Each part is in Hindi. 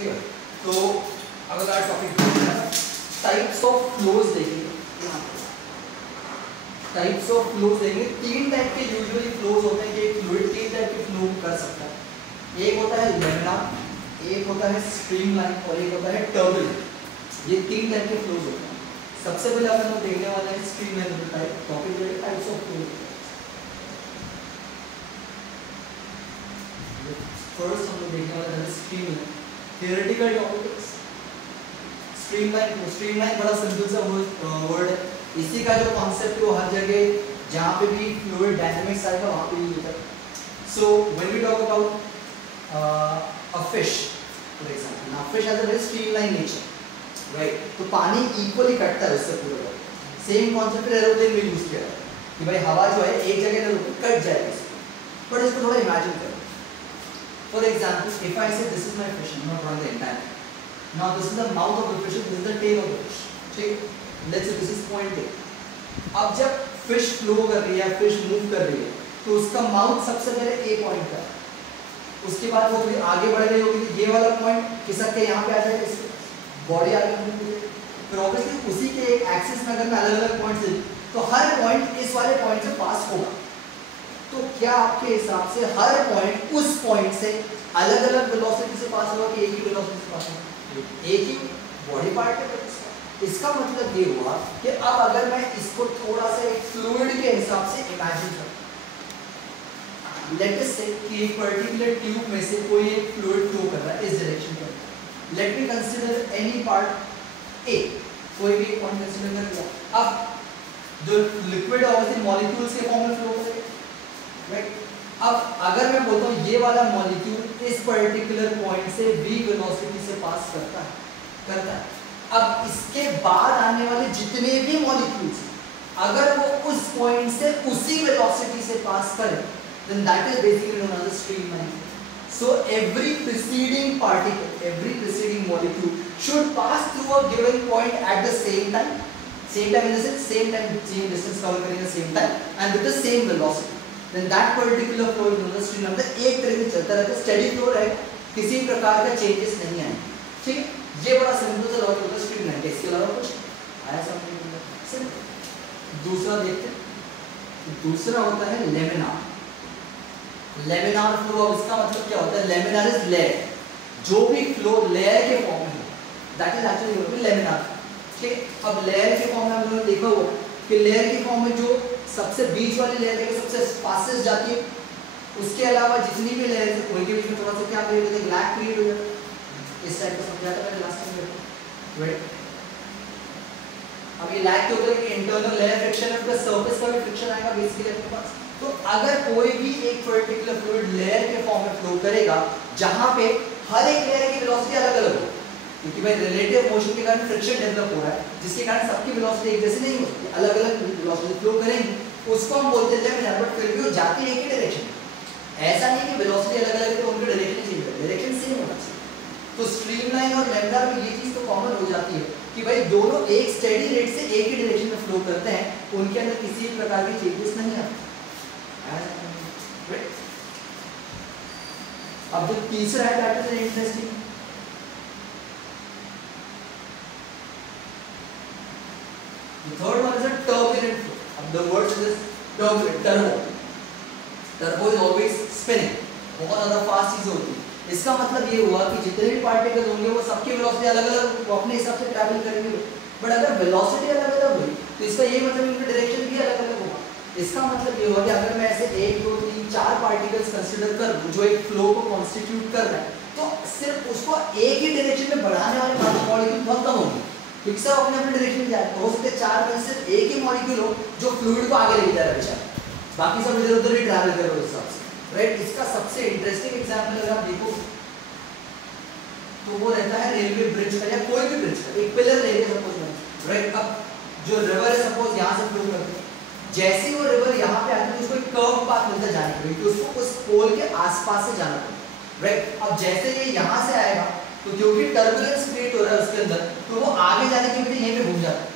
ठीक है। तो अगला टॉपिक टाइप्स ऑफ फ्लोज देखेंगे। टाइप्स ऑफ फ्लोज देखेंगे। तीन टाइप के यूजुअली फ्लोज होते हैं कि एक फ्लूइड तीन टाइप के फ्लो कर सकता है। एक होता है लैमिनार, एक होता है स्ट्रीमलाइन और एक होता है टर्बुलेंट। ये तीन टाइप के फ्लोज होते हैं। सबसे पहले अपन लोग देखने वाले हैं स्ट्रीमलाइन टाइप। टॉपिक है टाइप्स ऑफ फ्लो। फर्स्ट हम लोग देखने वाले हैं स्ट्रीमलाइन। थियोरेटिकल टॉपिक स्ट्रीमलाइन बड़ा सिंपल सा वर्ड है। इसी का जो कॉन्सेप्ट है वो हर जगह जहाँ पे भी फ्लूइड डायनामिक्स आएगा वहाँ पे यूज होता है। So when we talk about a fish for example, now fish has a very streamline nature, right? तो पानी इक्वली कटता है उससे पूरा। सेम कॉन्सेप्ट एरोप्लेन में यूज किया है कि भाई हवा जो है एक जगह ना रुके, कट जाएगी। बट इसको थोड़ा इमेजिन करो। फॉर एग्जांपल, इफ आई से this is my fish, I am not drawing the entire. Now this is the mouth of the fish, this is the tail of the fish. ठीक, let's say this is point A. अब जब fish flow कर रही है, fish move कर रही है, तो उसका mouth सबसे पहले A point का, उसके बाद वो थोड़ी आगे बढ़ रही होगी, ये वाला point खिसक के यहाँ पे आ जाएगा, इससे बॉडी आगे बढ़ेगी। फिर obviously उसी के एक एक्सिस में अगर मैं अलग-अलग पॉइंट्स ले, तो हर पॉइंट इस वाले पॉइंट से पास होगा। तो क्या आपके हिसाब से हर पॉइंट उस पॉइंट से अलग-अलग वेलोसिटी से पास होगा कि एक ही वेलोसिटी से पास होगा? एक ही बॉडी पार्ट है। इसका मतलब ये हुआ कि अब अगर मैं इसको थोड़ा सा एक फ्लूइड के हिसाब से इमेजिन करूं, लेट अस से कि एक पर्टिकुलर ट्यूब में से कोई एक फ्लूइड फ्लो कर रहा है इस डायरेक्शन में। Let me consider any part A, कोई भी एक पॉइंट कंसीडर कर लिया। अब जो लिक्विड ऑब्वियसली मॉलिक्यूल्स के फॉर्म में फ्लो करेगा, राइट? अब अगर मैं बोलता हूँ ये वाला मॉलिक्यूल इस पर्टिकुलर पॉइंट से v वेलोसिटी से पास करता है, अब इसके बाद आने वाले जितने भी मॉलिक्यूल्स अगर वो उस पॉइंट से उसी वेलोसिटी से पास करें, then that is basically known as a streamline. So every preceding particle, every preceding molecule should pass through a given point at the same time. Same time in the sense, same time, same distance cover करेंगे same time and with the same velocity. Then that particular flow is known as streamline. एक तरह से चलता रहता है, steady flow रहेगा, किसी प्रकार का चेंजेस नहीं आएंगे। ठीक है, ये बड़ा सिंपल सा लॉजिक होता है स्ट्रीमलाइन। इसके अलावा कुछ आया समझ? दूसरा देखते हैं। दूसरा होता है लेमिनार। लेमिनार फ्लो, अब इसका मतलब क्या होता है? लेमिनार इज लेयर, जो भी फ्लो लेयर के फॉर्म में हो, दैट इज एक्चुअली लेमिनार। ठीक, अब लेयर के फॉर्म में हम लोगों ने देखा हुआ कि लेयर के फॉर्म में जो सबसे बीच वाली लेयर है सबसे फास्टेस्ट जाती है, उसके अलावा जितनी भी लेयर है उनके बीच में थोड़ा सा क्या क्रिएट होता है? लैग क्रिएट हो जाता है। इस टाइप का समझाया था मैंने लास्ट टाइम, राइट? अब ये लैग क्यों होता है कि इंटरनल लेयर फ्रिक्शन है, प्लस सरफेस का भी फ्रिक्शन आएगा बेसिकली अपने पास। तो अगर कोई भी एक पर्टिकुलर फ्लूइड लेयर के फॉर्म में फ्लो करेगा जहां पे हर एक लेयर की वेलोसिटी अलग-अलग हो, क्योंकि भाई रिलेटिव मोशन के कारण फ्रिक्शन डेवलप हो रहा है, जिसके कारण सबकी वेलोसिटी एक जैसी नहीं होती, अलग-अलग वेलोसिटी फ्लो करेंगे, उसको हम बोलते हैं लेमिनार। बट फिर भी वो जाती है एक ही डायरेक्शन में। ऐसा नहीं कि वेलोसिटी अलग-अलग है तो उनकी डायरेक्शन चेंज हो, डायरेक्शन सेम होना चाहिए। तो स्ट्रीमलाइन और लेमिनार में ये चीज तो कॉमन हो जाती है कि भाई दोनों एक स्टेडी रेट से एक ही डायरेक्शन में फ्लो करते हैं, उनके अंदर किसी प्रकार की चेंजेस नहीं आते। अब जो तीसरा है that is interesting. The third one is a turbulent flow. अब the word is turbulent, turbo. Turbo is always spinning. बहुत ज़्यादा फास्ट चीज़ होती है। इसका मतलब ये हुआ कि जितने भी पार्टिकल्स होंगे वो सबकी वेलोसिटी अलग-अलग वो अपने हिसाब से ट्रैवल करेंगे। बट अगर वेलोसिटी अलग-अलग हुई तो इसका ये मतलब इनका डायरेक्शन भी अलग-अलग होगा। इसका मतलब ये हुआ कि अगर मैं ऐसे 1 2 3 4 पार्टिकल्स कंसीडर करूं जो एक फ्लो को कॉन्स्टिट्यूट कर रहा है, तो सिर्फ उसको एक ही डायरेक्शन में बढ़ाने वाले मॉलिक्यूल बहुत कम होंगे, क्योंकि सब अपने अपने डायरेक्शन में जा रहे हैं। हो सकते हैं 4 में सिर्फ एक ही मॉलिक्यूल हो जो फ्लूइड को आगे लेके जा रहा है बेचारा, बाकी सब इधर उधर ही ट्रैवल कर रहे हो उस हिसाब से, राइट? इसका सबसे इंटरेस्टिंग एग्जांपल अगर आप देखो तो वो रहता है रेलवे ब्रिज का या कोई भी ब्रिज का। एक पिलर ले लेते सपोज, राइट? अब जो रिवर है सपोज यहाँ से फ्लो करती है, जैसे ही वो रिवर यहाँ पे आती है उसको एक कर्व पाथ मिलता है जाने के लिए, तो उसको उस पोल के आसपास से जाना पड़ता है, राइट? अब जैसे ये यहाँ से आएगा तो क्योंकि टर्बुलेंस क्रिएट हो रहा है उसके अंदर, तो वो आगे जाने के लिए यहीं पे घूम जाता है।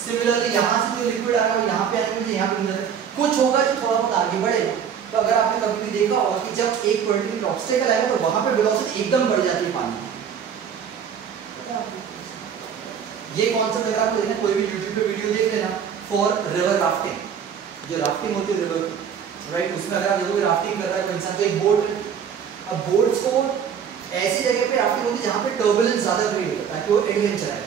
सिमिलरली यहाँ से जो लिक्विड आ रहा है यहाँ पे आने के लिए यहाँ पे घूम जाता है। कुछ होगा जो थोड़ा बहुत आगे बढ़ेगा। तो अगर आपने कभी भी देखा होगा कि जब एक पर्टिकुलर ऑब्स्टेकल आएगा तो वहाँ पे वेलोसिटी एकदम बढ़ जाती है पानी की, पता है आपको? ये कॉन्सेप्ट अगर आपको देखना, कोई भी यूट्यूब पे वीडियो देख लेना फॉर रिवर राफ्टिंग, जो राफ्टिंग होती है रिवर, राइट, उसमें अगर आप देखोगे राफ्टिंग कर रहा है कोई इंसान, तो एक बोट, अब बोट्स को ऐसी जगह पे राफ्टिंग होती है जहाँ पे टर्बुलेंस ज्यादा क्रिएट होता है ताकि वो एडवेंचर आए,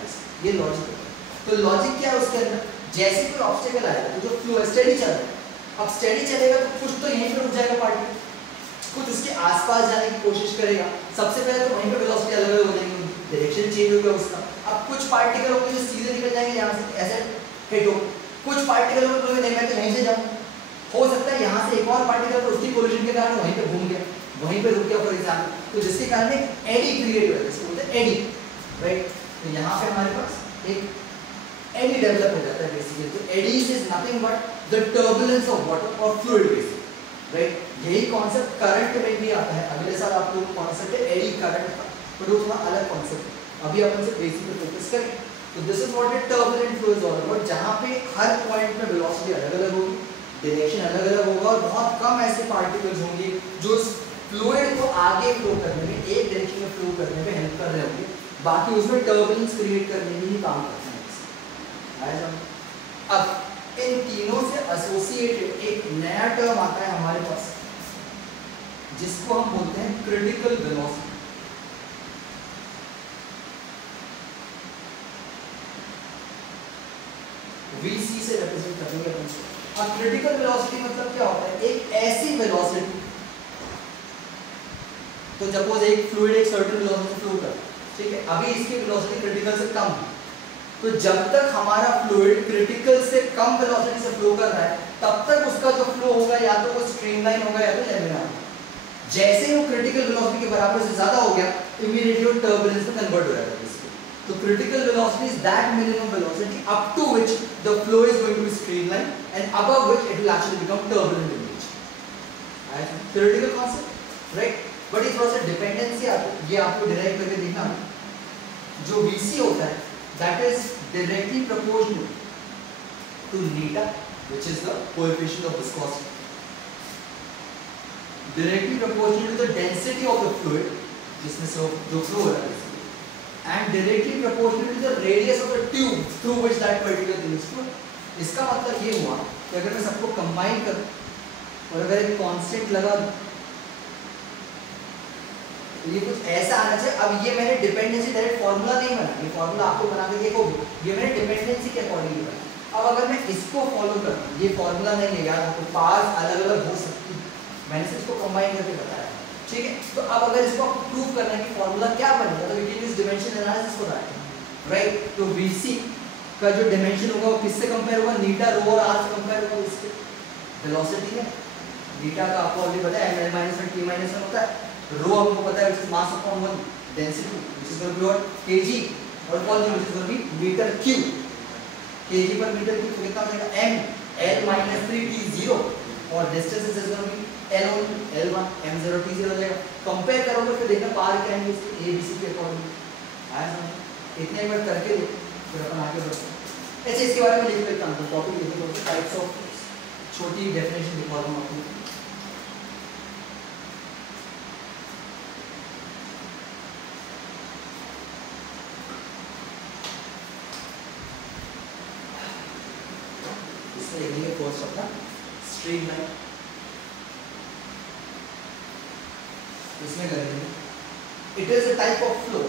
ये लॉजिक होता है। तो लॉजिक क्या है उसके अंदर, जैसे कोई ऑब्स्टेकल आएगा तो जो फ्लो स्टेडी चल रहा है, अब स्टेडी चलेगा तो कुछ तो यहीं पे रुक जाएगा पार्टिकल, कुछ उसके आसपास जाने की कोशिश करेगा, सबसे पहले तो वहीं पे वेलोसिटी अलग अलग हो जाएगी, डायरेक्शन चेंज होगा उसका। अब कुछ पार्टिकल होंगे जो सीधे निकल जाएंगे यहाँ से ऐसे हिट हो, कुछ पार्टिकल होंगे तो नहीं मैं तो यहीं से जाऊँ, हो सकता है यहाँ से एक और पार्टिकल तो उसकी कोलिजन के कारण वहीं पे घूम गया, वहीं पे रुक गया फॉर एग्जाम्पल, तो जिसके कारण एक एडी क्रिएट हुआ है, इसको बोलते हैं एडी, राइट। तो यहाँ पे हमारे पास एक एडी डेवलप हो जाता है बेसिकली। तो eddies is nothing but the turbulence of water और फ्लूइड बेसिकली, राइट। यही कॉन्सेप्ट करंट में भी आता है, अगले साल आप लोग कॉन्सेप्ट है एडी करंट का, पर वो थोड़ा अलग कॉन्सेप्ट है, अभी अपन सिर्फ बेसिक पे फोकस करें। तो this is what A turbulent flow is all about, जहाँ पे हर पॉइंट में वेलोसिटी अलग अलग होगी, डायरेक्शन अलग अलग होगा और बहुत कम ऐसे पार्टिकल्स होंगे जो फ्लूइड को आगे फ्लो करने में, एक डायरेक्शन में फ्लो करने में हेल्प कर रहे होंगे, बाकी उसमें टर्बुलेंस क्रिएट करने में ही काम करते हैं। अब इन तीनों से एसोसिएटेड एक नया टर्म आता है हमारे पास जिसको हम बोलते हैं क्रिटिकल वेलोसिटी। VC से रिप्रेजेंट करेंगे अपन से। अब क्रिटिकल वेलोसिटी मतलब क्या होता है, एक ऐसी वेलोसिटी, तो सपोज एक फ्लूइड एक सर्टेन वेलोसिटी से फ्लो कर, ठीक है, अभी इसकी वेलोसिटी क्रिटिकल से कम है, तो जब तक हमारा फ्लूइड क्रिटिकल से कम वेलोसिटी से फ्लो कर रहा है तब तक उसका जो फ्लो होगा या तो वो स्ट्रीमलाइन होगा या तो लैमिनार होगा। जैसे ही वो क्रिटिकल वेलोसिटी के बराबर से ज्यादा हो गया, इमीडिएटली वो टर्बुलेंस में कन्वर्ट हो जाएगा। तो critical velocity is that minimum velocity up to which the flow is going to be streamline and above which it will actually become turbulent in nature. Theoretical concept, right, but ये थोड़ा सा डिपेंडेंसी ये आपको डिराइव करके देखना, जो VC होता है that is directly proportional to neta, which is the coefficient of viscosity, directly proportional to the density of the fluid जिसमें से जो flow हो रहा है, and directly proportional to the radius of the tube through which that particular thing is flowing। इसका मतलब ये हुआ कि अगर मैं सबको कंबाइन करूं और अगर एक कांस्टेंट लगा दूं तो ये कुछ ऐसा आना चाहिए। अब ये मैंने डिपेंडेंसी डायरेक्ट फार्मूला नहीं बनाया, ये फार्मूला आपको बना के देखोगे, ये मैंने डिपेंडेंसी के अकॉर्डिंग बनाया। अब अगर मैं इसको फॉलो करता हूँ, ये फार्मूला नहीं है यार, आपको पार्ट्स अलग अलग हो सकती है, मैंने सिर्फ इसको कंबाइन करके बताया, ठीक है। तो अब अगर इसको आपको प्रूव करना है कि फार्मूला क्या बनेगा, तो we can use dimension analysis for that, right. तो VC का जो डिमेंशन होगा वो किससे कंपेयर होगा, नीटा, रो और आर से कंपेयर होगा, इसके वेलोसिटी है। नीटा का आपको ऑलरेडी पता है ml - t - 1 होता है, रो हमको पता है which is mass upon volume, density which is going to be what kg, और volume which is going to be meter cube, kg per meter cube कितना हो जाएगा m, l - 3t0, और distance is going to be l1 l1 m0 t0 हो जाएगा। कंपेयर करोगे फिर देखना पार क्या है इसके ABC के अकॉर्डिंग, आया समझ, इतने बार करके फिर अपन आगे बढ़ते हैं। ऐसे इसके बारे में लिख लेता हूं, टॉपिक लिख लो, टाइप्स ऑफ, छोटी डेफिनेशन लिखवा दूं आपको। लिखेंगे फर्स्ट अपना स्ट्रीमलाइन, इसमें करेंगे it is a type of flow,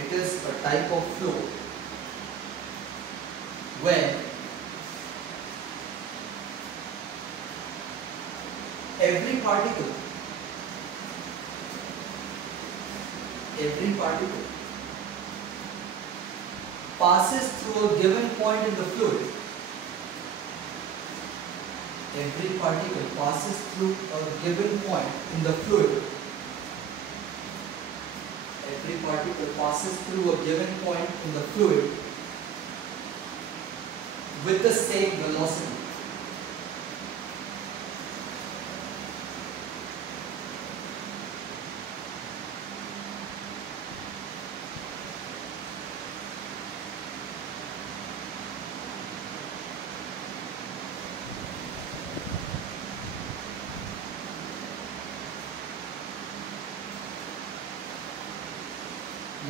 it is a type of flow when every particle passes through a given point in the fluid. Every particle passes through a given point in the fluid. Every particle passes through a given point in the fluid with the same velocity.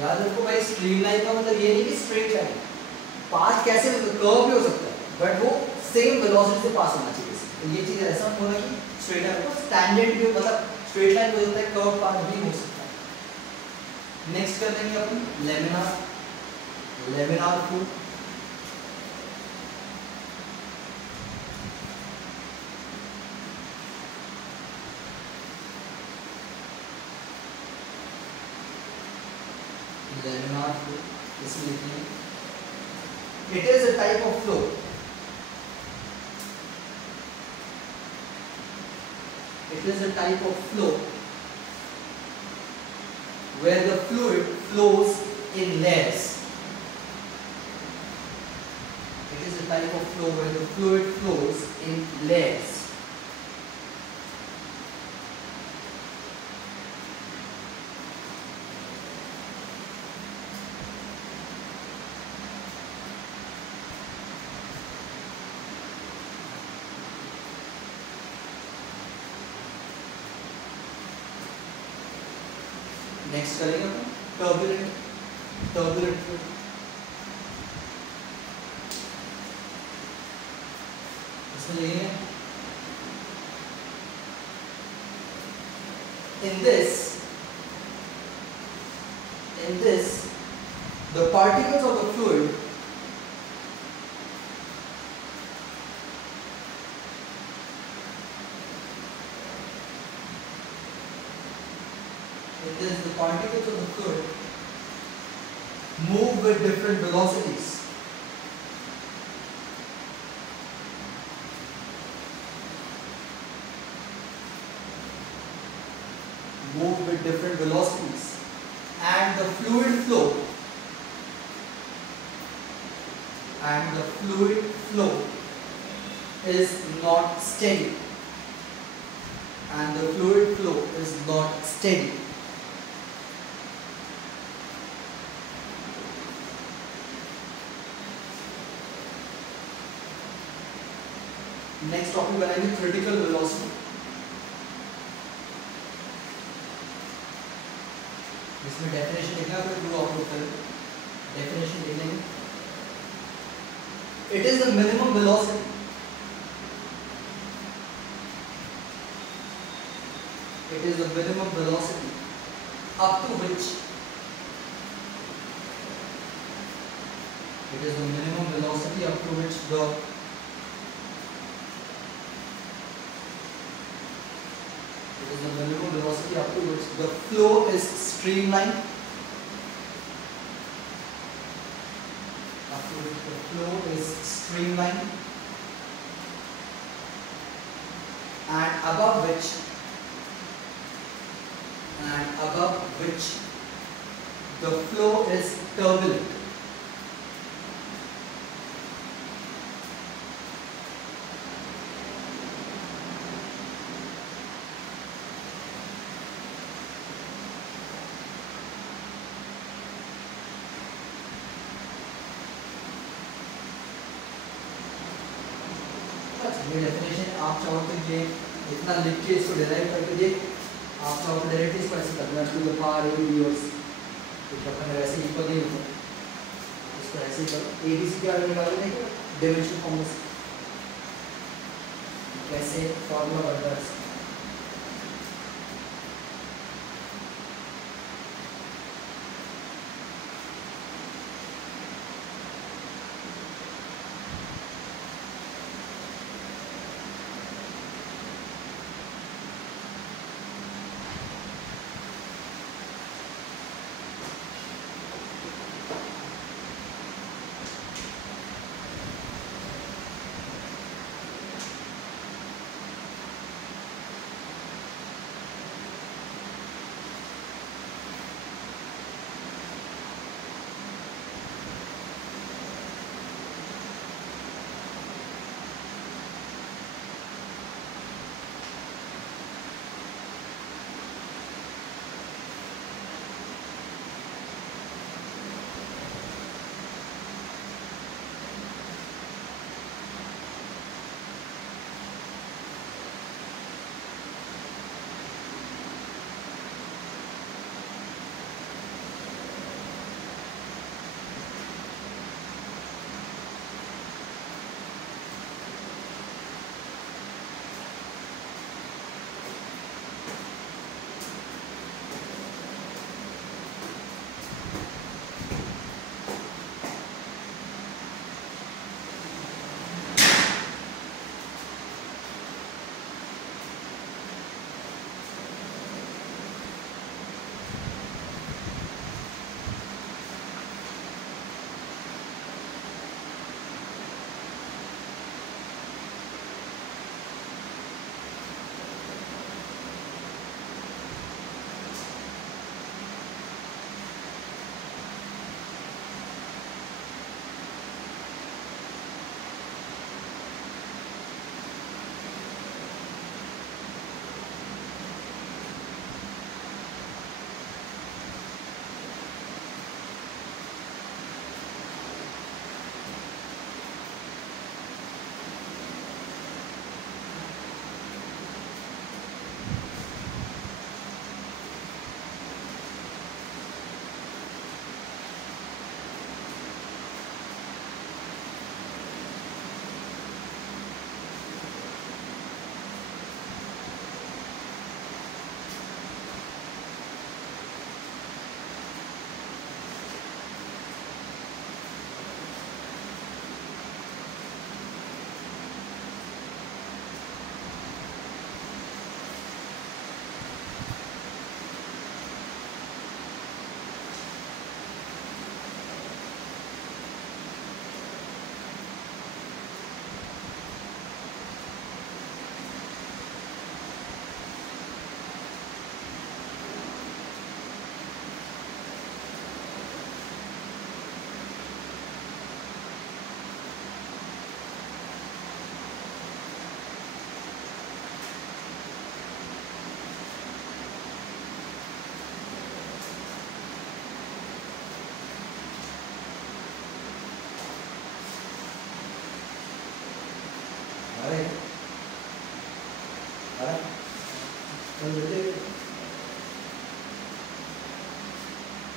याद रखो भाई, स्ट्रीमलाइन का मतलब ये नहीं कि स्ट्रेट लाइन, पास कैसे कर्व भी हो सकता है, बट वो सेम वेलोसिटी से पास होना चाहिए। तो ये चीज ऐसा होना कि स्ट्रेट लाइन को स्टैंडर्ड भी मतलब स्ट्रेट लाइन हो सकता है, कर्व पास भी हो सकता है। नेक्स्ट कर लेंगे अपन laminar, laminar flow. Laminar flow इसमें लिखिए, it is a type of flow it is a type of flow where the fluid flows in layers. It is a type of flow where the fluid flows in layers. Next करेंगे अपन टर्बुलेंट, टर्बुलेंट फ्लो। इसमें ये है, in this the particles of the fluid the particles of the fluid move with different velocities. Move with different velocities, and the fluid flow is not steady. And the fluid flow is not steady. Next topic बनाएंगे क्रिटिकल वेलोसिटी। इसमें डेफिनेशन लिखना, फिर टू आउटपुट करें। डेफिनेशन लिख लेंगे, it is the minimum velocity up to which the flow is streamlined. Up to which the flow is streamlined, and above which the flow is turbulent. ये डेफिनेशन आप चाहो तो ये इतना लिख के इसको डिराइव करके ये आप चाहो तो डायरेक्टली इसको ऐसे करना to the power a universe, तो अपन वैसे इक्वल नहीं होता, इसको ऐसे ही करो। एबीसी के आगे निकालो, देखो डायमेंशन फॉर्मूला कैसे फॉर्मूला बनता है।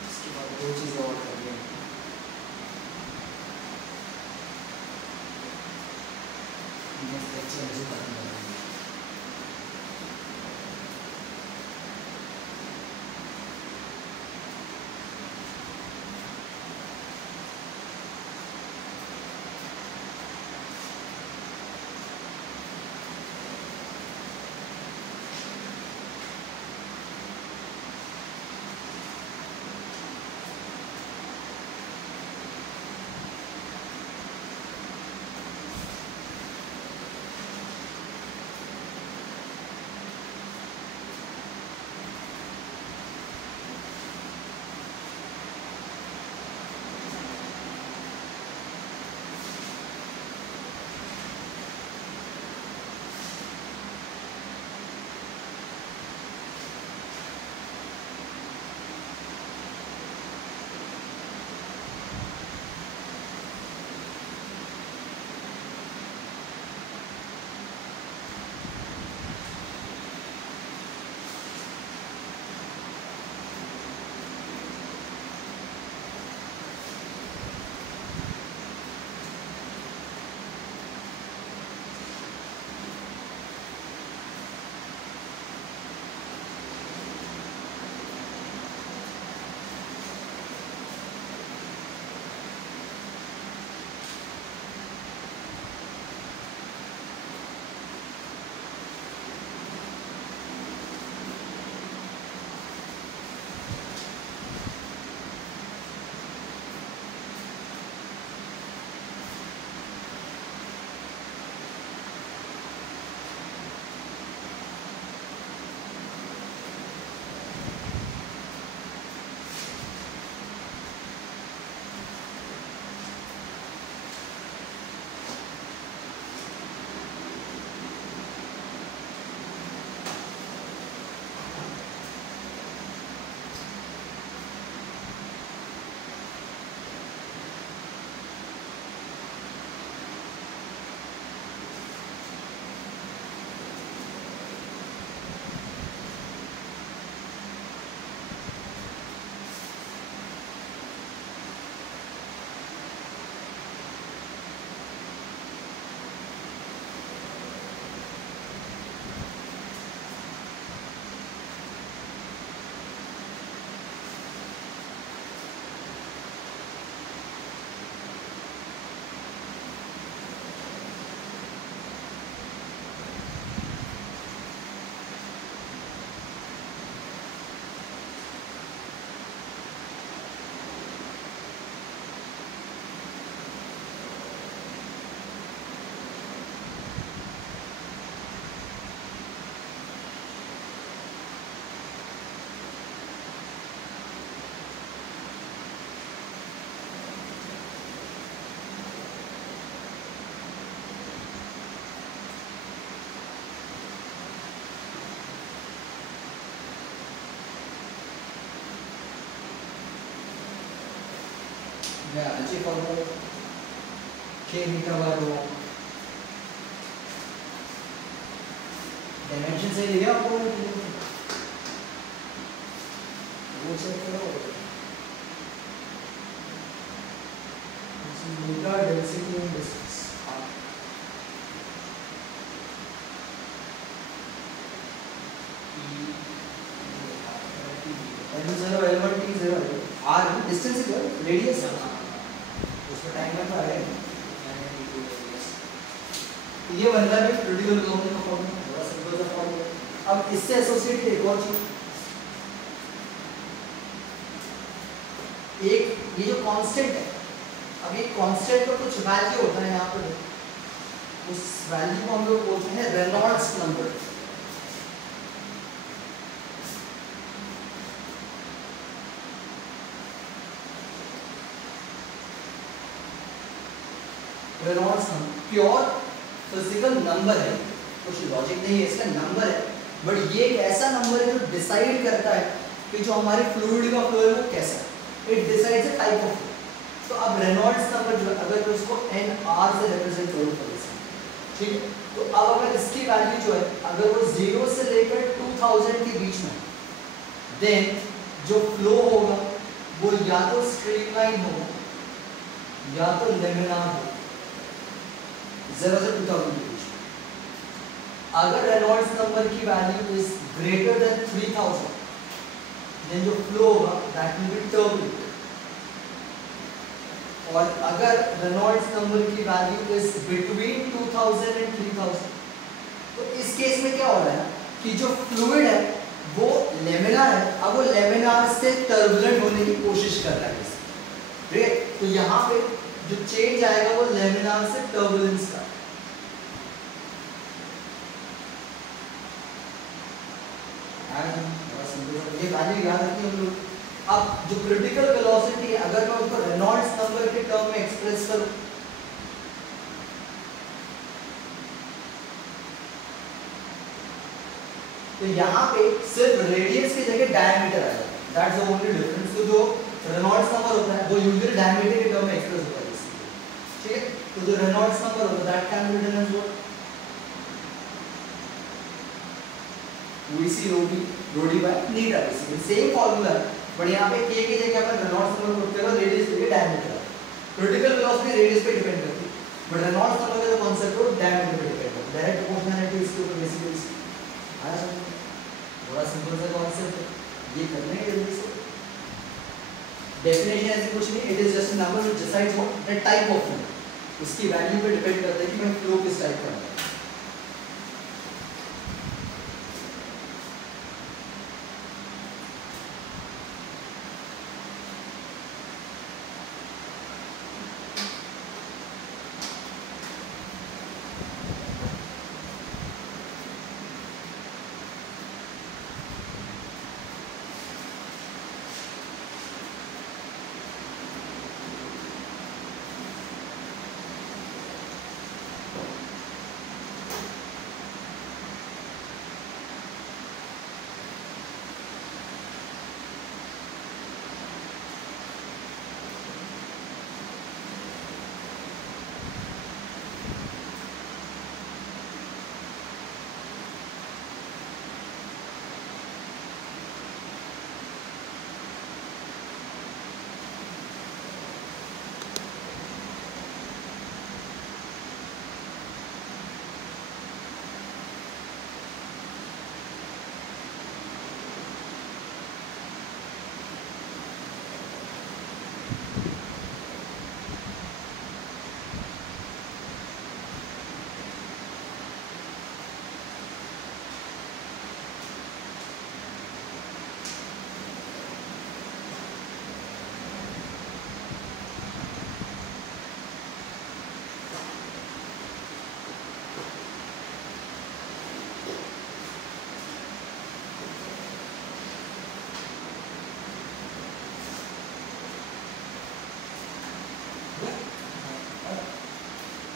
इसके बाद दो चीज़ें और करनी है। नेक्स्ट लेक्चर में खत्म करेंगे। Ci fanno che mi trovano dimensions से लिया आपको वो चेक करो metre density and distance L0 L1 T0 R distance is radius उसमें टाइम का है ये बंदा भी क्रिटिकल जोन का फॉर्मूला बड़ा सिंपल सा फॉर्मूला अब इससे एसोसिएटेड एक और चीज एक ये जो कांस्टेंट है अब ये कांस्टेंट का कुछ वैल्यू होता है यहाँ पर उस वैल्यू को हम लोग बोलते हैं Reynolds number Reynolds number pure physical number है कुछ लॉजिक नहीं है इसका नंबर है बट ये एक ऐसा नंबर है जो डिसाइड करता है कि जो हमारे फ्लूइड का फ्लो है वो कैसा है it decides the type of तो अब रेनॉल्ड्स नंबर जो अगर मैं उसको एन आर से रिप्रेजेंट करूँ तो ठीक है। तो अब अगर इसकी वैल्यू जो है अगर वो 0 से लेकर 2000 के बीच में, देन जो फ्लो होगा वो या तो स्ट्रीमलाइन होगा या तो लेमिनार होगा 0 से 2000 के बीच में। अगर रेनॉल्ड्स नंबर की value is greater than 3000, then जो फ्लो होगा दैट विल बी टर्बुलेंट। और अगर रेनॉल्ड्स नंबर की वैल्यू इज बिटवीन 2000 एंड 3000, तो इस केस में क्या हो रहा है कि जो फ्लूइड है वो लेमिनार है, अब वो लेमिनार से टर्बुलेंट होने की कोशिश कर रहा है, ठीक है। तो यहाँ पे जो चेंज आएगा वो लेमिनार से टर्बुलेंस का। ये वैल्यू याद रखिए हम लोग। अब जो क्रिटिकल वेलोसिटी है अगर मैं उसको रेनॉल्ड्स नंबर के टर्म में एक्सप्रेस करूं, तो यहाँ पे सिर्फ रेडियस की जगह डायमीटर आएगा, दैट्स द ओनली डिफरेंस। तो जो रेनॉल्ड्स नंबर होता है वो यूजुअली डायमीटर के टर्म में एक्सप्रेस होता है, ठीक है। तो जो रेनॉल्ड्स नंबर होता है that can be written as what, VC ρD by नीटा बेसिकली सेम फार्मूला है, बट यहाँ पे k की जगह अपन रेनॉल्ड्स नंबर पुट करो, रेडियस की जगह डायमीटर। क्रिटिकल वेलोसिटी रेडियस पे डिपेंड करती है, बट रेनॉल्ड्स नंबर का जो कांसेप्ट है वो डायमीटर पे डिपेंड करता है। डायरेक्ट प्रोपोर्शनैलिटी इसके ऊपर बेसिकली आया समझ, बड़ा सिंपल सा कांसेप्ट है, ये करना है जल्दी से। डेफिनेशन ऐसी कुछ नहीं, it is just a number which decides what the type of flow, इसकी वैल्यू पे डिपेंड करता है कि मैं फ्लो किस टाइप का है।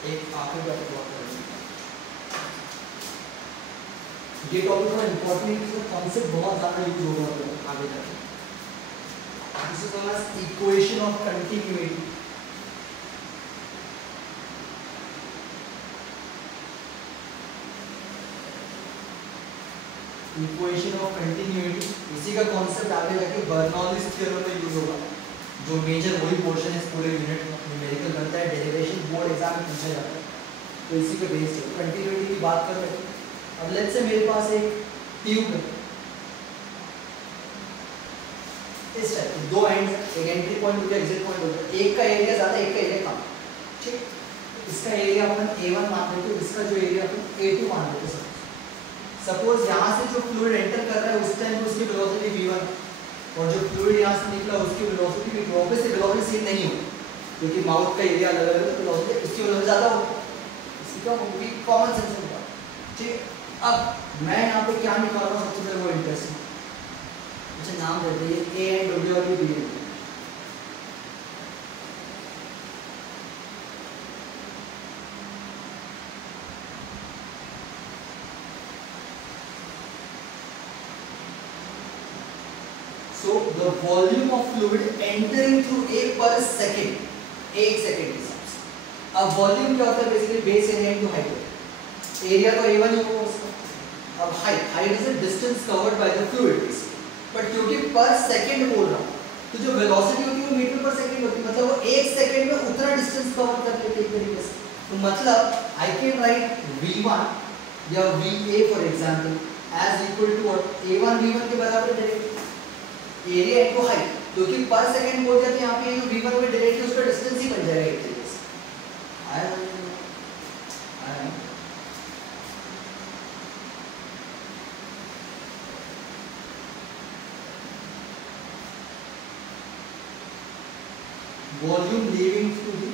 एक आखिरी टॉपिक बात करेंगे, ये टॉपिक थोड़ा इंपॉर्टेंट है, इसका कॉन्सेप्ट बहुत ज़्यादा यूज होगा आगे जाके। This is known as equation of continuity. Equation of continuity, इसी का कॉन्सेप्ट आगे जाके बर्नौलीज थ्योरम में यूज होगा, जो मेजर वही पोर्शन है इस पूरे यूनिट में, न्यूमेरिकल बनता है, डेरिवेशन बोर्ड एग्जाम में पूछा जाता है, तो इसी पे बेस्ड है। कंटिन्यूटी की बात कर रहे हैं। अब लेट्स से मेरे पास एक ट्यूब है, इस टाइप के दो एंड, एक एंट्री पॉइंट हो गया, एग्जिट पॉइंट हो गया, एक का एरिया ज़्यादा, एक का एरिया कम, ठीक। इसका एरिया अपन A1 मान लेते हैं, इसका जो एरिया अपन A2 मान लेते हैं। सपोज यहाँ से जो फ्लूइड एंटर कर रहा है उस टाइम उसकी वेलोसिटी v1, और जो फ्लूइड यहाँ से निकला उसकी वेलोसिटी भी ड्रॉप से वेलोसिटी सेम नहीं होगी, क्योंकि माउथ का एरिया अलग अलग है, तो वेलोसिटी इसकी वेलोसिटी ज़्यादा होगी, इसकी क्या होगी, कॉमन सेंस होगा, ठीक। अब मैं यहाँ पे क्या निकाल रहा हूँ सबसे पहले वो इंटरेस्टिंग, अच्छा नाम देते हैं ए एंड डब्ल्यू और B end. So the volume of fluid entering through A per second, एक सेकेंड के हिसाब से। अब वॉल्यूम क्या होता है, basically base area into height, area तो A1 ही होगा उसका। अब height is the distance covered by the fluid basically, but क्योंकि पर सेकंड बोल रहा हूँ तो जो वेलोसिटी होती है वो मीटर पर सेकंड होती है, मतलब वो 1 सेकंड में उतना डिस्टेंस कवर कर लेते हैं एक तरीके से। तो मतलब आई कैन राइट v1 या va for example as equal to a1 v1 के बराबर डायरेक्ट एरिया इनटू हाइट, क्योंकि पर सेकंड बोल जाते हैं यहाँ पे, जो v1 में डायरेक्टली उसका डिस्टेंस ही बन जाएगा एक तरीके से। आया वॉल्यूम लीविंग टू दी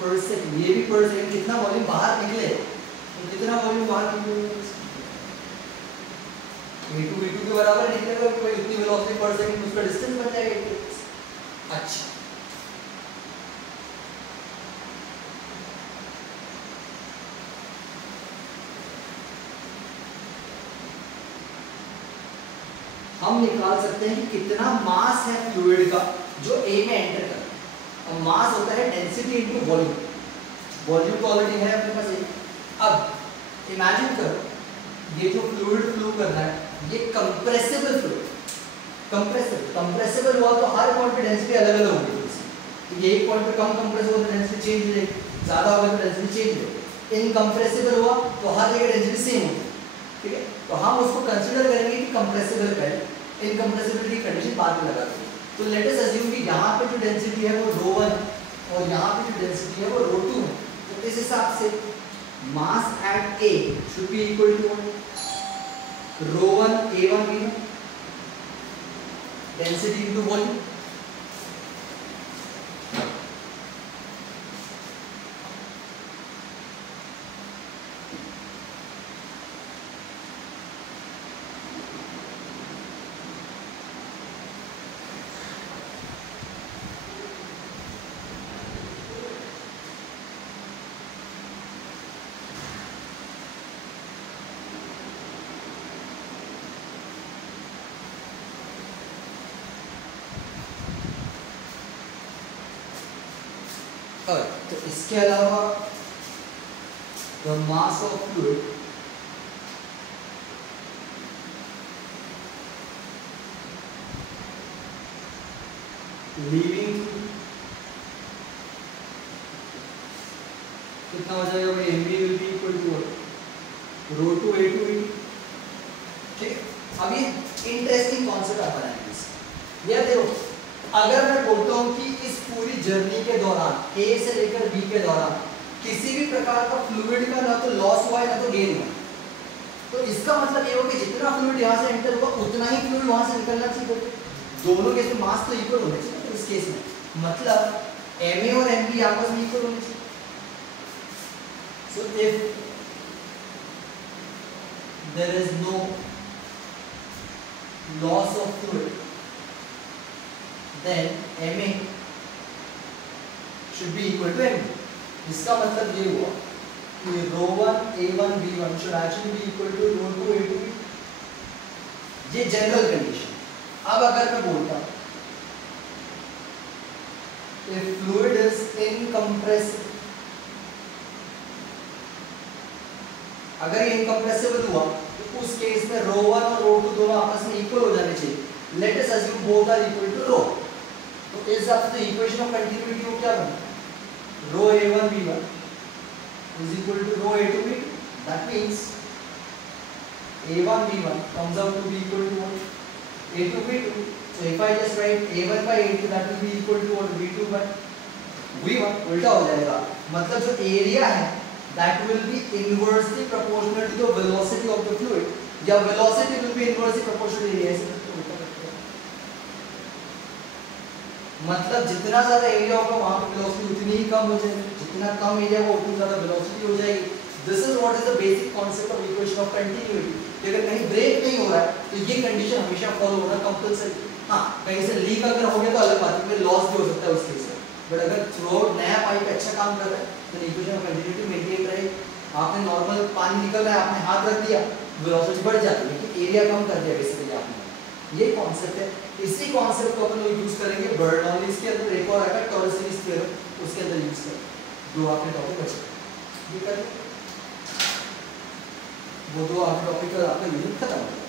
पर सेकंड, ये भी पर सेकंड कितना वॉल्यूम बाहर निकले, तो कितना वॉल्यूम बाहर निकलेगा v2 v2 के बराबर निकलेगा, कोई इतनी वेलोसिटी पर सेकंड उसका डिस्टेंस बन जाएगा। अच्छा हम निकाल सकते हैं कि कितना मास है फ्लूइड का जो A में एंटर कर रहा है। अब मास होता है डेंसिटी इनटू वॉल्यूम, वॉल्यूम तो ऑलरेडी है अपने पास एक। अब इमेजिन करो ये जो फ्लूइड फ्लो कर रहा है ये कंप्रेसिबल फ्लूइड, कंप्रेसिबल हुआ तो हर पॉइंट पे डेंसिटी अलग अलग होगी, तो ये एक पॉइंट पे कम कंप्रेस हो तो डेंसिटी चेंज हो जाएगी, ज्यादा होगा तो डेंसिटी चेंज हो जाएगी। इनकंप्रेसिबल हुआ तो हर जगह डेंसिटी सेम होगी, ठीक है। तो हम उसको कंसीडर करेंगे कि कंप्रेसिबल है, इनकंप्रेसिबिलिटी की कंडीशन बाद में लगा देंगे। तो लेट अस अज्यूम कि यहाँ पे जो डेंसिटी है वो ρ1 और यहाँ पे जो डेंसिटी है वो ρ2 है, तो इस हिसाब से mass at A should be equal to ρ1 A1 B1 density into volume. तो इसके अलावा the mass of fluid leaving कितना हो जाएगा भाई, mv will be equal to ρ2 a2 b2, ठीक। अब ये इंटरेस्टिंग कॉन्सेप्ट आप बनाएंगे। ये देखो, अगर मैं बोलता हूं कि इस पूरी जर्नी के दौरान A से लेकर B के दौरान किसी भी प्रकार का फ्लूइड का ना तो लॉस हुआ है ना तो गेन हुआ, तो इसका मतलब ये हो कि जितना फ्लूइड यहाँ से एंटर हुआ उतना ही फ्लूइड वहां से निकलना चाहिए। दोनों केस में मास तो इक्वल होने चाहिए, तो इस केस में मतलब Ma और Mb आपस में इक्वल होने चाहिए। So if there is no loss of fluid then Ma should be equal to Mb। इसका मतलब ये हुआ कि ρ1 A1 B1 should actually be equal to ρ2 A2 B2। ये जनरल कंडीशन। अब अगर मैं बोलता हूं if fluid is incompressible, अगर ये इनकम्प्रेसिबल हुआ तो उस केस में ρ1 और ρ2 दोनों आपस में इक्वल हो जाने चाहिए। Let us assume both are equal to ρ, तो इस हिसाब से इक्वेशन ऑफ कंटिन्यूटी को क्या बना, ρ A1 B1 is equal to ρ A2 B2। that means A1 B1 comes out to be equal to what, A2 B2। so if I just write A1 by A2 that will be equal to what, B2 by V1। उल्टा हो जाएगा, मतलब जो एरिया है that will be inversely proportional to the velocity of the fluid, या velocity will be inversely proportional to area। मतलब जितना ज्यादा एरिया होगा वहां पे वेलोसिटी उतनी ही कम हो जाएगी, जितना कम एरिया होगा उतनी ज्यादा वेलोसिटी हो जाएगी। This is what is the basic concept of equation of continuity. अगर कहीं ब्रेक नहीं हो रहा है तो ये कंडीशन हमेशा फॉलो होना कंपलसरी। हां, कहीं से लीक अगर हो गया तो अलग बात है, फिर लॉस भी हो सकता है उस केस में, बट अगर थ्रूआउट नया पाइप अच्छा काम कर रहा है तो इक्वेशन ऑफ कंटिन्यूटी मेंटेन रहेगी। आपने नॉर्मल पानी निकल रहा है, आपने हाथ रख दिया, वेलोसिटी बढ़ जाती है, लेकिन एरिया कम कर दिया बेसिकली आपने। ये कॉन्सेप्ट है, इसी कॉन्सेप्ट को अपन लोग यूज करेंगे बर्नौलीज के अंदर। एक और आता है टॉरस सीरीज थ्योरम, उसके अंदर यूज करें जो आपने टॉपिक बचा। ये करें वो तो आपका टॉपिक का आपका यूनिट खत्म हो गया।